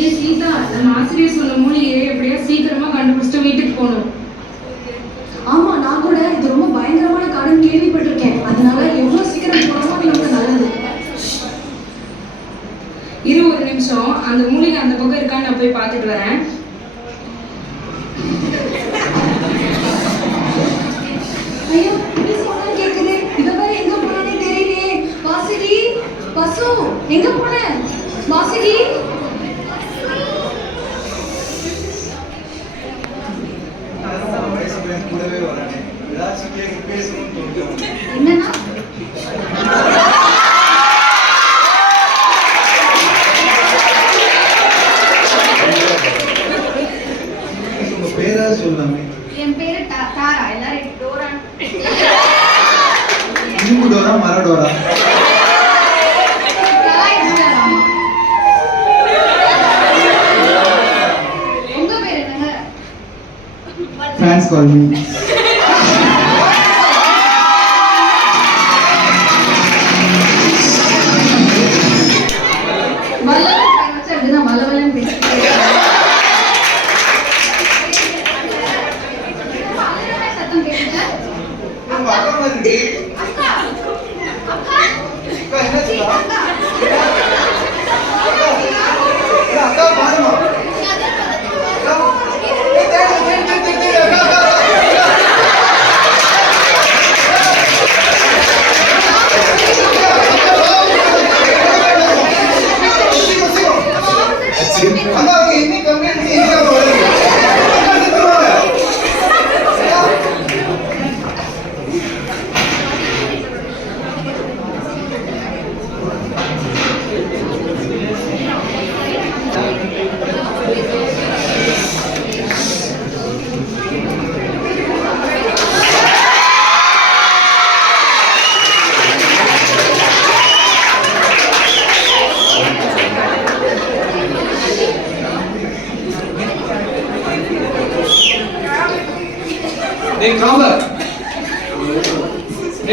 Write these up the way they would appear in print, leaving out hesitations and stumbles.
ஏ சீதா, நம்ம ஆசிரியர் சொன்ன மூலிகையை எப்படியா சீக்கிரமா கண்டுபிடிச்சிட்டு வீட்டுக்கு போகணும். ஆமா, நான் கூட இது ரொம்ப பயங்கரமான காரணம் கேள்விப்பட்டிருக்கேன். அதனால எவ்வளவு சீக்கிரம் போனோமோ அது நமக்கு நல்லது. இரு ஒரு நிமிஷம், அந்த மூலிகை அந்த பக்கம் இருக்கான்னு நான் போய் பார்த்துட்டு வரேன். ஐயோ, கேக்குது. இவ வேற எங்க போனானே தெரியலையே. வாசுகி, பசு, எங்க போன? வாசுகி, என்னன்னா பேரா சொல்லாமே. என் பேரு தாரா, எல்லாரும் டோரா. இரும்பு டோரா, மர டோரா? உங்க பேர் என்னங்க? Fans call me.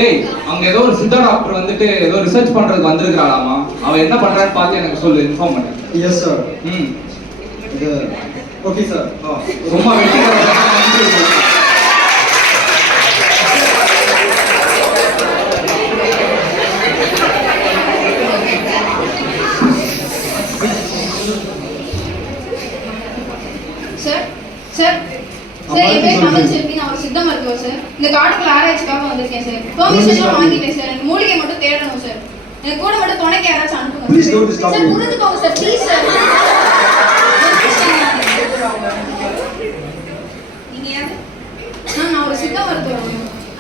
ஏய், அங்க ஏதோ ஒரு சித்தா டாக்டர் வந்துட்டு ஏதோ ரிசர்ச் பண்றதுக்கு வந்திருக்காளாமா. அவன் என்ன பண்றான்னு பார்த்து எனக்கு சொல்லு, இன்ஃபார்ம் பண்ணு. Yes sir. இது ஓகே சார். ரொம்ப சார் சார் சார், என் பேர் கமல் செல்வி. நான் ஒரு சித்த மருத்துவர் சார். இந்த காட்டுக்குள்ள ஆராய்ச்சிக்காக வந்திருக்கேன் சார். பெர்மிஷன்லாம் வாங்கிட்டேன் சார். எனக்கு மூலிகை மட்டும் தேடணும் சார். எனக்கு கூட மட்டும் துணைக்கு யாராச்சும் அனுப்புங்க சார். புரிஞ்சுக்கோங்க சார், ப்ளீஸ் சார். நீங்க யாரு? நான் ஒரு சித்த மருத்துவர்.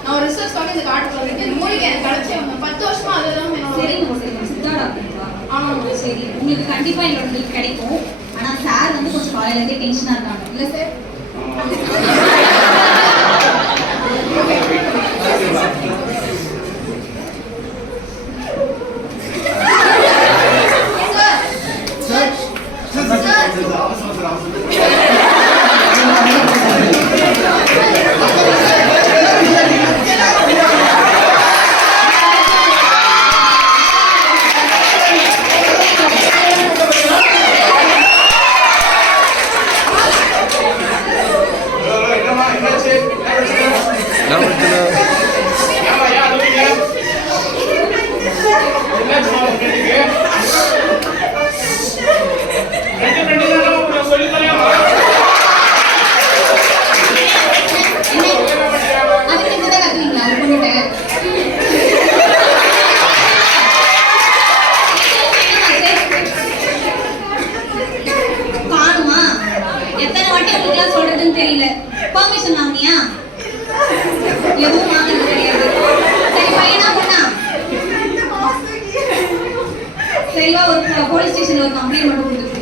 நான் ஒரு ரிசர்ச்காக இந்த காட்டுக்குள்ள வந்திருக்கேன். மூலிகை எனக்கு கிடைச்சே 10 வருஷமா அதுதான் என்னோட சித்தா டாக்டர். ஆமாம் சரி, உங்களுக்கு கண்டிப்பா என்னோட ஹெல்ப் கிடைக்கும். ஆனா சார் வந்து கொஞ்சம் காலையில இருந்தே டென்ஷனா இருக்காங்க இல்ல சார்? தெரியல. பெர்மிஷன் வாங்குனியா? எதுவும் வாங்குறது கிடையாது. சரி, பையனா பொண்ணா? சரிவா, ஒரு போலீஸ் ஸ்டேஷன்ல ஒரு கம்ப்ளைண்ட் மட்டும் கொடுத்துருக்கு.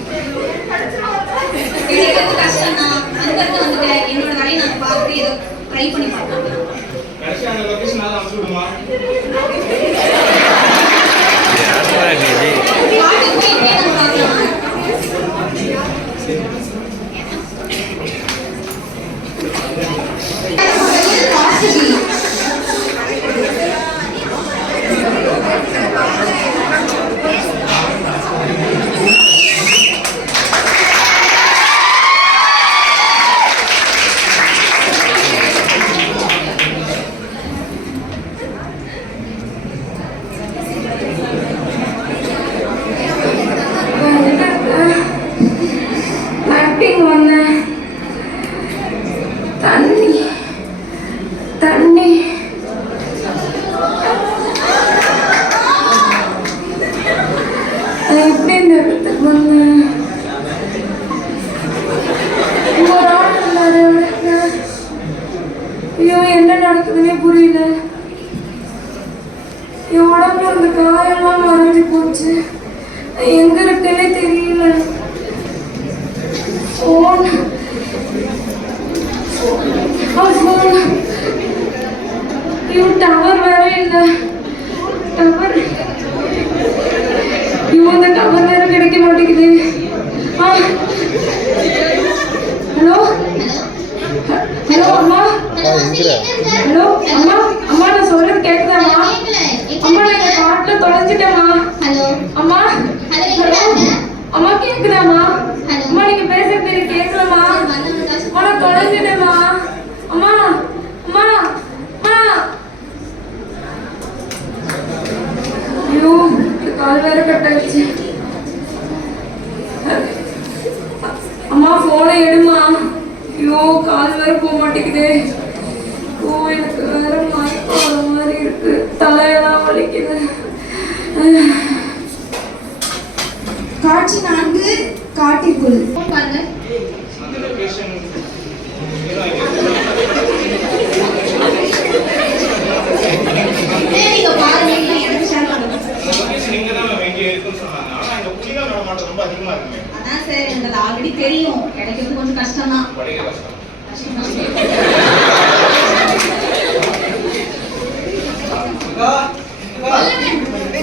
கிடைக்கிறது கஷ்டம் தான். அதுக்கடுத்து வந்துட்டு என்னோட வேலையை நான் பார்த்து ஏதோ ட்ரை பண்ணி பார்க்கலாம். கடைசி அந்த லொகேஷன் நான் அனுப்பிச்சு விடுமா? காட்டுக்கு போய் இப்படியே நம்ம பார்க்கலாம். Thank you. வந்தேன். இங்க ஒரு ஆள் இருந்தாரு, அவருக்கு. ஐயோ, என்ன நடக்குதுன்னே புரியல. என் உடம்புல இருந்த காயெல்லாம் மறைஞ்சு போச்சு. எங்க இருக்குன்னே தெரியல. ஃபோன் ஐயோ, டவர் வேற இல்லை. டவர் ஐயோ, இந்த டவர் வேற கிடைக்க மாட்டேங்குது. ஹலோ ஹலோ அம்மா. ஹலோ அம்மா. அம்மா, நான் சொல்றது கேக்குதாம்மா? அம்மா, நான் இந்த காட்டுல தொலைஞ்சிட்டேம்மா. அம்மா. ஹலோ அம்மா, கேக்குதாம்மா? அம்மா, நீங்க பேசுறது எனக்கு கேட்கலம்மா. அம்மா, நான் தொலைஞ்சிட்டேம்மா. அம்மா அம்மா அம்மா. ஐயோ, கால் வேற கட் ஆயிடுச்சு. அம்மா, போனை எடுமா. ஐயோ, கால் வேற போக மாட்டேங்குது. ஓ, எனக்கு வேற மயக்கம் வர மாதிரி இருக்கு. தலையெல்லாம் வலிக்குது. காட்சி 4 காட்டிற்குள். பாருங்க. அந்த லொகேஷன் நீங்க பாருங்க, எனக்கு ஷேர் பண்ணுங்க. அந்த லொகேஷன் இங்க தான் எங்க இருக்குன்னு சொன்னாங்க. ஆனா இந்த புலிகள் நடமாட்டம் ரொம்ப அதிகமா இருக்குங்க. அதான் சார் எனக்கு ஆல்ரெடி தெரியும், கிடைக்கிறது கொஞ்சம் கஷ்டம் தான். படிக்க கஷ்டம்.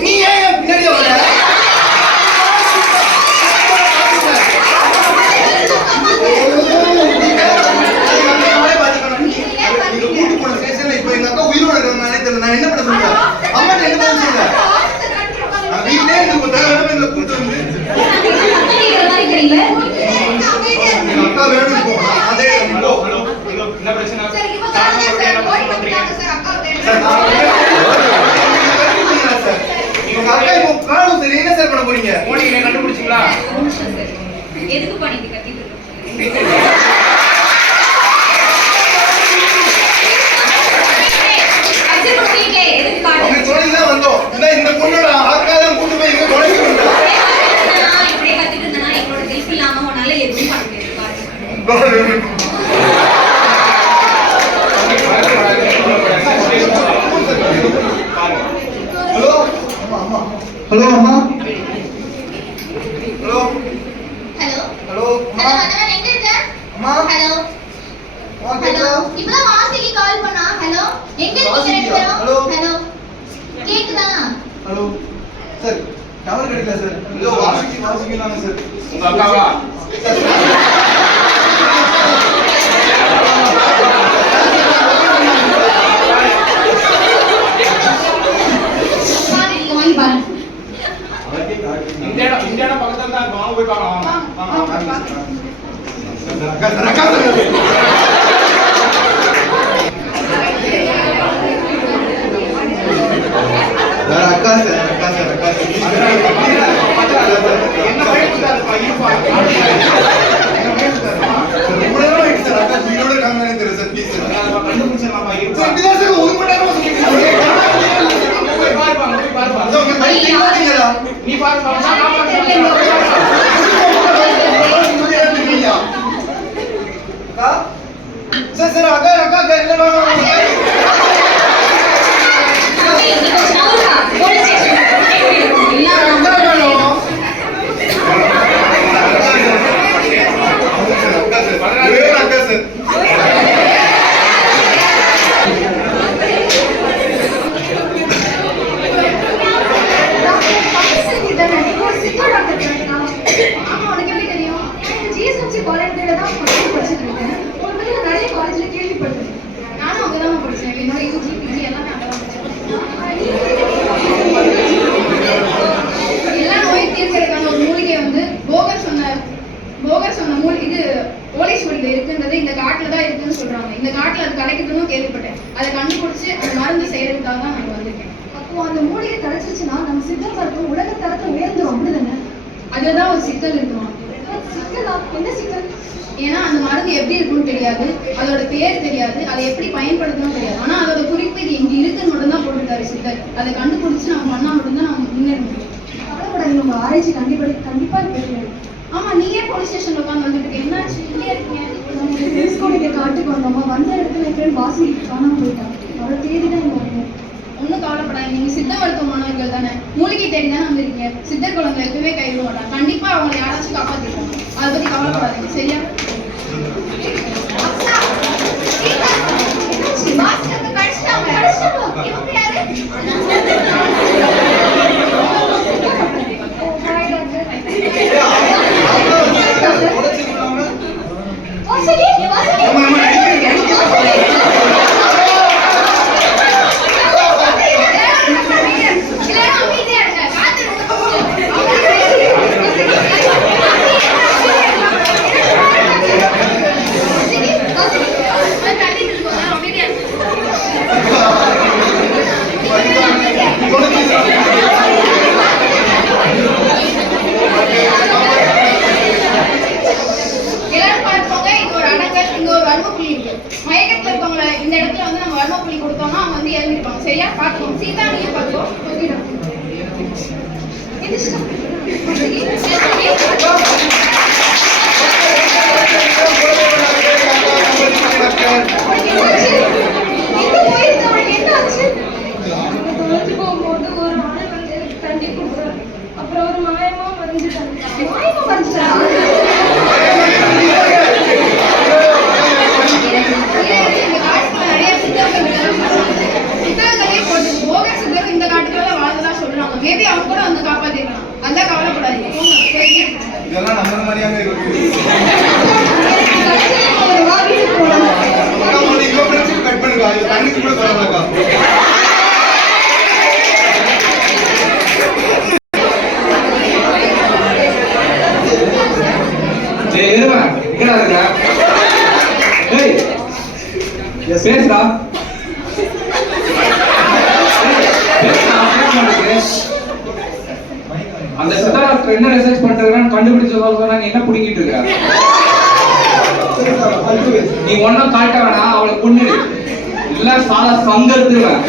நீ ஏன் பின்னாடி வர? நான் என்ன பண்ண சொல்றேன்? அம்மா என்ன பண்ண சொல்றேன்? நான் வீட்லயே இருந்து தேவையான இந்த கூட்டு வந்து அக்கா வேணும் போ. அதே ஹலோ ஹலோ ஹலோ, என்ன பிரச்சனை? சரி, இப்போ சொல்லுங்க சார். போய் பண்றாங்க சார், அக்கா சார், நான் சார், உங்க அக்கா இப்போ காணும் சரி, என்ன சார் பண்ண போறீங்க? மோனியை கண்டுபிடிச்சிங்களா? ஒரு நிமிஷம் சார். எதுக்கு பண்ணிட்டு கத்திட்டு இருக்கீங்க? அச்சே பண்ணிட்டே எதுக்கு அவங்க காட்டு? சொல்லி தான் வந்தோம். இந்த பொண்ணோட அக்கா தான் கூட்டு போய் இங்க தொலைச்சு வந்தா. நான் இப்படியே கத்திட்டு இருந்தேன்னா எங்களோட ஹெல்ப் இல்லாம உன்னால எதுவும் பண்ண முடியாது. காட்டு. ஹலோ அம்மா. ஹலோ அம்மா. ஹலோ ஹலோ ஹலோ அம்மா. ஹலோ அண்ணா எங்க இருக்க? அம்மா. ஹலோ அம்மா ஹலோ கேக்குதா? இப்பதான் வாசிக்கு கால் பண்ணா. ஹலோ எங்க இருக்கீங்க ரெண்டு வாசிக்கியா? பேரும்? ஹலோ. ஹலோ கேக்குதா? ஹலோ சார், டவர் கிடைக்கல சார். ஏதோ வாசிக்கிறாங்க சார். உங்க அக்காவா? நீங்க வாங்கி பாருங்க. இந்த இடம் பக்கத்துல தான் இருக்கும். வாங்க போய் பார்க்கலாம். அக்கா சார், அக்கா சார். சார், அக்கா சார், அக்கா சார், அக்கா சார். என்ன பயப்படாதப்பா, இருப்பா. ரொம்ப நேரம் ஆயிடுச்சு சார். அக்கா உயிரோட இருக்காங்கன்னு தெரியல சார். Please sir. கண்டுபிடிச்சிடலாம்ப்பா, இருப்பா. சார், இப்படிதான் சார் ஒரு மணி நேரமா சொல்லிட்டு அங்க போய் பாருப்பா, அங்க போய் பாருப்பா. சார், உங்க மைண்ட் நிப்பாட்டீங்களா? நீ பாருப்பா, நான் அக்கா சார், சார், அக்கா அக்கா அக்கா என்ன தம்பி, நீ கொஞ்சம் நவுறா. போலீஸ் ஸ்டேஷன் எல்லாம் அக்கா வேணும். அக்கா சார். ஆமா, உனக்கு எப்படி தெரியும்? ஜிஎஸ்எம்சி காலேஜ்ல தான் படிச்சிட்டு இருக்கேன். ஒரு பத்தி நான் நிறைய காலேஜ்ல கேள்விப்பட்டிருக்கேன். நானும் அங்கதான் படிச்சேன். என்னோட யூஜி பிஜி எல்லாமே அங்கதான் படிச்சேன். எல்லா நோயும் தீர்க்கறதுக்கான ஒரு மூலிகை வந்து போகர் சொன்ன மூலிகை இது ஓலைச்சுவடியில இருக்குன்றது இந்த காட்டுல தான் இருக்குன்னு சொல்றாங்க. இந்த காட்டுல அது கிடைக்குதுன்னு கேள்விப்பட்டேன். அதை கண்டுபிடிச்சு அந்த மருந்து செய்யறதுக்காக தான் நான் வந்திருக்கேன். அப்போ அந்த மூலிகை கிடைச்சிச்சுன்னா நம்ம சித்த மருத்துவம் உலக தரத்துல உயர்ந்துரும், அப்படிதானே? அதுதான் ஒரு சிக்கல் இருக்குமா? சிக்கலா? என்ன சிக்கல்? ஏன்னா அந்த மருந்து எப்படி இருக்குன்னு தெரியாது, அதோட பேர் தெரியாது, அதை எப்படி பயன்படுத்தணும் தெரியாது. ஆனா அதோட குறிப்பு இது இங்க இருக்குன்னு மட்டும் தான் போட்டுருக்காரு சித்தர். அதை கண்டுபிடிச்சு நம்ம பண்ணா மட்டும்தான் நம்ம முன்னேற முடியும். கவலைப்படாதீங்க, உங்க ஆராய்ச்சி கண்டிப்பா வெற்றி போலீஸ் ஸ்டேஷன்ல உட்கார்ந்து வந்துட்டு இருக்கேன். என்னாச்சு இங்கே இருக்கீங்க? நம்ம தேஸ்கோடிக்க காட்டுக்கு வந்தோமா, வந்த இடத்துல என் ஃப்ரெண்ட் வாசகி காணாம போயிட்டான். அவளை தேடி தான் இங்க வரணும். ஒன்றும் கவலைப்படாதீங்க. நீங்க சித்த மருத்துவ மாணவர்கள் தானே, மூலிகை தேடி தானே வந்திருக்கீங்க. சித்தர் குழந்தை எப்பவுமே கைவிட மாட்டாங்க. கண்டிப்பா அவங்களை யாராச்சும் காப்பாத்திருக்காங்க. அதை பத்தி கவலைப்படாதீங்க, சரியா? சரியா? பாத்துக்கோங்க. சீதா நீயும் பாத்துக்கோ. போகும்போது ஒரு ஆள் வந்து தண்ணி கொடுக்குறாரு. அப்புறம் ஒரு மாயமா மறைஞ்சிட்டாங்க. மேபி அவங்க கூட வந்து காப்பாத்திருக்கலாம். அதான் கவலைப்படாதீங்க. இதெல்லாம் நம்ம மாதிரியாவே இருக்கு. கட் பண்ணுங்க. இது தண்ணிக்கு கூட சொல்லலக்கா. ஏய் இருமா, எங்கடா இருக்க? ஏய் பேசுடா. அந்த சித்தா டாக்டர் என்ன ரிசர்ச் பண்றாங்கன்னு கண்டுபிடிச்சு சொல்ல நீ என்ன புடிங்கிட்டு இருக்க? நீ ஒன்னும் காட்ட வேணாம், அவளை கொன்னுடு. இல்ல சாதா சங்கத்துருவேன்.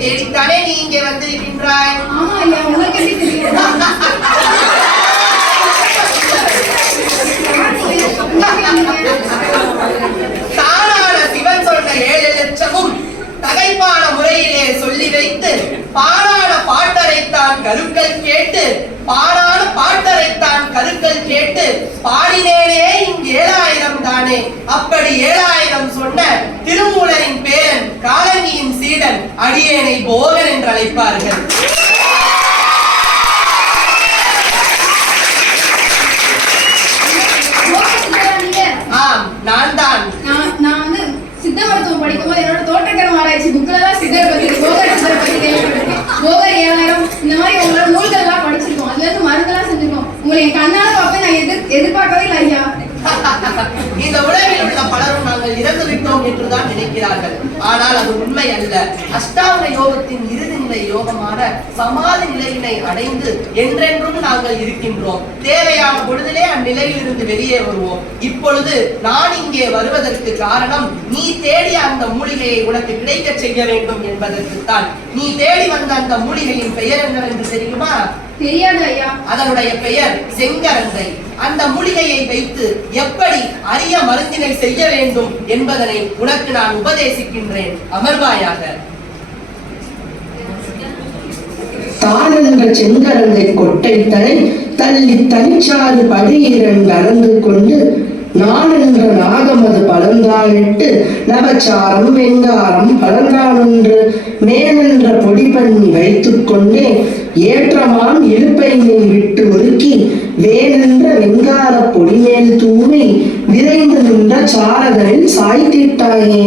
தேடித்தானே நீ இங்கே வந்திருக்கின்றாய். தானான சிவன் சொன்ன 7 லட்சமும் தகைப்பான முறையிலே சொல்லி வைத்து பாடான பாட்டரைத்தான் கருக்கள் கேட்டு பாடான பாட்டரைத்தான் கருக்கள் கேட்டு பாடினேனே இங்கு 7000 தானே. அப்படி 7000 சொன்ன திருமூலரின் பேரன் காலங்கியின் சீடன் அடியேனை போகன் என்று அழைப்பார்கள். ஆம், நான் தான். நான் வந்து சித்த மருத்துவம் படிக்கும்போது என்னோட தோட்டக்கரம் ஆராய்ச்சி புக்ல தான் சித்தர் பத்தி போகர் சித்தரை பத்தி கேள்விப்பட்டிருக்கேன். போகர் 7000 இந்த மாதிரி உங்களோட நூல்கள் எல்லாம் படிச்சிருக்கோம். அதுல இருந்து மருந்தெல்லாம் செஞ்சிருக்கோம். உங்களை என் கண்ணால பார்ப்பேன் நான் எதிர்பார்க்கவே இல்லை ஐயா. இந்த உலகில் உள்ள பலரும் நாங்கள் இறந்து விட்டோம் என்றுதான் நினைக்கிறார்கள். ஆனால் அது உண்மை அல்ல. அஷ்டாங்க யோகத்தின் இறுதி நிலை யோகமான சமாதி நிலையினை அடைந்து என்றென்றும் நாங்கள் இருக்கின்றோம். தேவையான பொழுதிலே அந்நிலையில் இருந்து வெளியே வருவோம். இப்பொழுது நான் இங்கே வருவதற்கு காரணம் நீ தேடிய அந்த மூலிகையை உனக்கு கிடைக்க செய்ய வேண்டும் என்பதற்குத்தான். நீ தேடி வந்த அந்த மூலிகையின் பெயர் என்னவென்று தெரியுமா? தெரியாது ஐயா. அதனுடைய பெயர் செங்கரந்தை. அந்த மூலிகையை வைத்து எப்படி அரிய மருந்தினை செய்ய வேண்டும் என்பதனை உனக்கு நான் உபதேசிக்கின்றேன். அமர்வாயாக. தானென்ற செங்கரந்தை கொட்டை தலை தள்ளி தனிச்சாறு படி 2 அளந்து கொண்டு நானென்ற நாகமது பழந்தாளிட்டு நவச்சாரம் வெங்காரம் பழந்தாளொன்று மேலென்ற பொடி பண்ணி வைத்துக் கொண்டே ஏற்றமான் இழுப்பை மேல் விட்டு ஒருக்கி வேலென்ற வெங்கார பொடி மேல் தூவி விரைந்து நின்ற சாரதனில் சாய்த்திட்டாயே.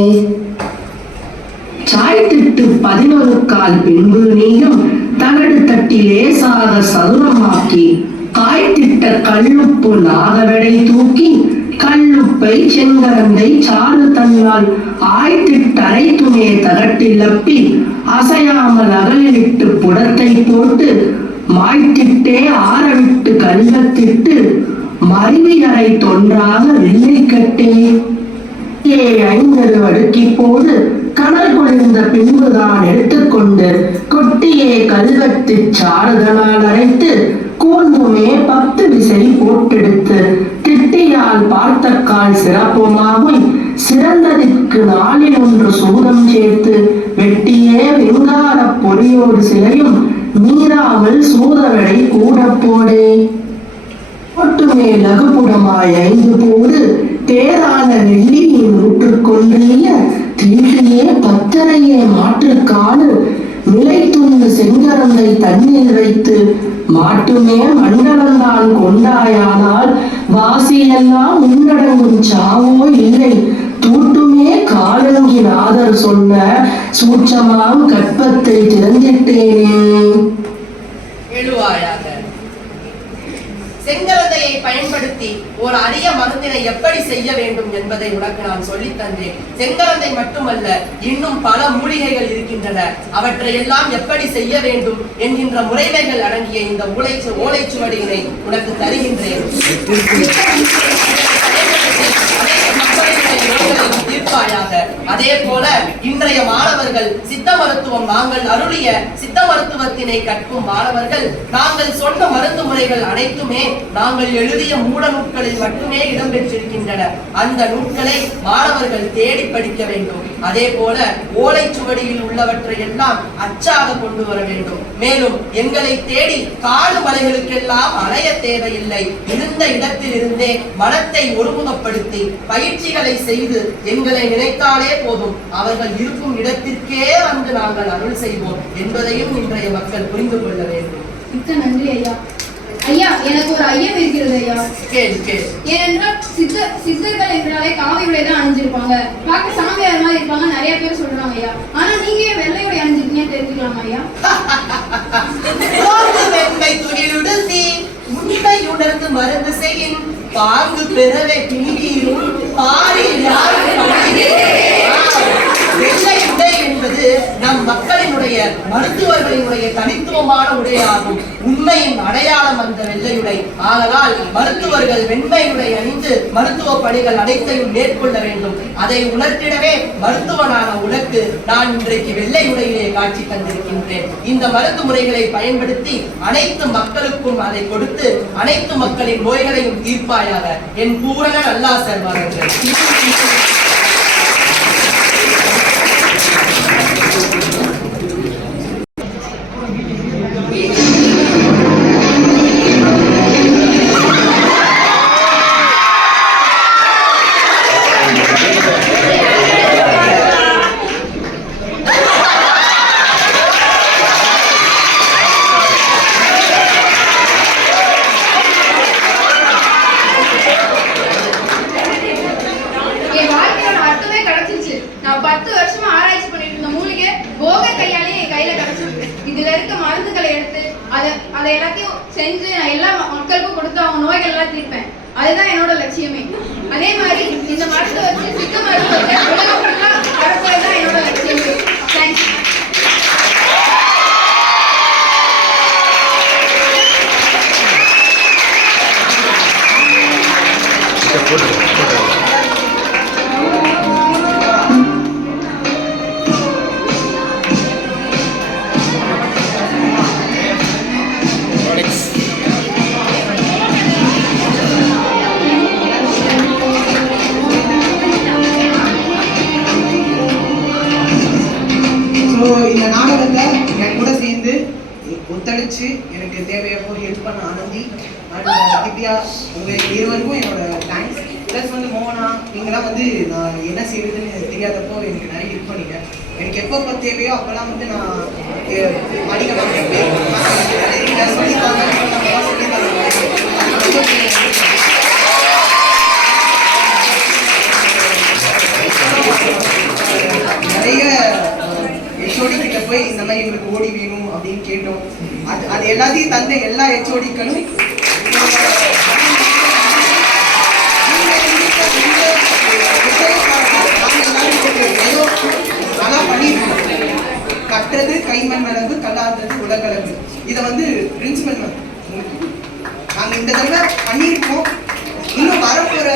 சாய்த்திட்டு 11 கால் பின்பு நீயும் தகடு தட்டி லேசாக சதுரமாக்கி காய்த்திட்ட கல்லுப்பு நாகவடை தூக்கி கல்லுப்பை செங்கரந்தை சாறு தன்னால் ஆய்த்திட்டரைத்துமே தகட்டில் அப்பி அசையாமல் அகலிட்டு புடத்தை போட்டு மாய்த்திட்டே ஆறவிட்டு கல்வத்திட்டு மருவி அறை தொன்றாக வெள்ளை கட்டே 5 அடுக்கி போது கடல் குளிர்ந்த பின்புதான் எடுத்துக்கொண்டு கொட்டியே கல்வத்து சாறுதனால் அரைத்து கூர்ந்துமே 10 விசை போட்டெடுத்து திட்டியால் பார்த்த கால் சிறப்புமாகும் சிறந்ததிற்கு 4 1 சூதம் சேர்த்து வெட்டியே வெங்கார பொறியோடு சிலையும் மீறாமல் சூதவடை கூட போடே. ஒட்டுமே லகுபுடமாய் 5 போடு தேரான வெள்ளியை நூற்றுக்கொன்றிய தீட்டியே 10 மாற்றுக்காடு நிலை துண்டு செங்கரந்தை தண்ணீர் வைத்து மாட்டுமே மண்டலந்தான் கொண்டாயானால் வாசியெல்லாம் உன்னடங்கும் சாவோ இல்லை தூட்டுமே காலங்கி நாதர் சொன்ன சூட்சமாம் கற்பத்தை திறந்திட்டேனே. எழுவாயாக. செங்கரந்தையை பயன்படுத்தி ஒரு அரிய மருந்தினை எப்படி செய்ய வேண்டும் என்பதை உனக்கு நான் சொல்லித் தந்தேன். செங்கரந்தை மட்டுமல்ல, இன்னும் பல மூலிகைகள் இருக்கின்றன. அவற்றையெல்லாம் எப்படி செய்ய வேண்டும் என்கின்ற முறைமைகள் அடங்கிய இந்த ஓலைச்சுவடியினை உனக்கு தருகின்றேன். தீர்ப்பாயாக. அதே போல இன்றைய மாணவர்கள் சித்த மருத்துவம் நாங்கள் அருளிய சித்த மருத்துவத்தினை கற்கும் மாணவர்கள் நாங்கள் சொன்ன மருந்து முறைகள் அனைத்துமே நாங்கள் எழுதிய மூட நூல்களில் மட்டுமே இடம்பெற்றிருக்கின்றன. அந்த நூல்களை மாணவர்கள் தேடி படிக்க வேண்டும். அதே போல ஓலைச்சுவடியில் உள்ளவற்றை எல்லாம் அச்சாக கொண்டு வர வேண்டும். மேலும் எங்களை தேடி காடு மலைகளுக்கெல்லாம் அலைய தேவையில்லை. இருந்த இடத்தில் இருந்தே மனத்தை ஒருமுகப்படுத்தி பயிற்சிகளை செய்து எங்களை நினைத்தாலே போதும். அவர்கள் இருக்கும் இடத்திற்கே வந்து நாங்கள் அருள் செய்வோம் என்பதையும் இன்றைய மக்கள் புரிந்து கொள்ள வேண்டும். மிக்க நன்றி ஐயா. ஐயா, எனக்கு ஒரு ஐயம் இருக்கிறது ஐயா. ஏனென்றால் சித்தர்கள் என்றாலே காவி உடை தான் அணிஞ்சிருப்பாங்க, பார்க்க சாமியார் மாதிரி இருப்பாங்க, நிறைய பேர் சொல்றாங்க ஐயா. ஆனா நீங்க ஏன் வெள்ளை உடை அணிஞ்சிருக்கீங்க தெரிஞ்சுக்கலாமா ஐயா? உண்மை உணர்ந்து மருந்து செய்யும் பாங்கு பெறவே பிணிவீரும் பாரில் வெள்ளை உடை என்பது நம் மக்களினுடைய மருத்துவர்களினுடைய தனித்துவமான உடையாகும். உண்மையின் அடையாளம் அந்த வெள்ளையுடை. ஆதலால் மருத்துவர்கள் வெண்மையுடை அணிந்து மருத்துவ பணிகள் அனைத்தையும் மேற்கொள்ள வேண்டும். அதை உணர்த்திடவே மருத்துவனான உனக்கு நான் இன்றைக்கு வெள்ளை உடையிலே காட்சி தந்திருக்கின்றேன். இந்த மருந்து முறைகளை பயன்படுத்தி அனைத்து மக்களுக்கும் அதை கொடுத்து அனைத்து மக்களின் நோய்களையும் தீர்ப்பாயாக. என் பூரண நல்லாசர் வாருங்கள். அதை எல்லாத்தையும் செஞ்சு நான் எல்லா மக்களுக்கும் கொடுத்து அவங்க நோய்கள் எல்லாம் தீர்ப்பேன். அதுதான் என்னோட லட்சியமே. அதே மாதிரி இந்த மருத்துவ வச்சு சித்த மருத்துவத்தை உலகம் பரப்புறதுதான் என்னோட லட்சியமே. தேங்க்ஸ். கவனிச்சு எனக்கு தேவையப்போ ஹெல்ப் பண்ண ஆனந்தி அண்ட் திவ்யா உங்கள் இருவருக்கும் என்னோட தேங்க்ஸ். ப்ளஸ் வந்து மோகனா நீங்களாம் வந்து நான் என்ன செய்யறதுன்னு தெரியாதப்போ எனக்கு நிறைய ஹெல்ப் பண்ணீங்க. எனக்கு எப்போ தேவையோ அப்போல்லாம் வந்து நான் மடிக்கலாம் சொல்லித்தாங்க நிறைய ஹெச்ஓடி கிட்ட போய் இந்த மாதிரி எங்களுக்கு ஓடி வேணும் அப்படின்னு கேட்டோம். அது எல்லாத்தையும் தந்த எல்லா ஹெச்ஓடிக்களும் நல்லா பண்ணிருக்கோம். கட்டுறது கைமண் அளவு, கல்லாதது உலகளவு. இதை வந்து பிரின்சிபல் நாங்கள் இந்த தடவை பண்ணியிருக்கோம். இன்னும் வரப்போற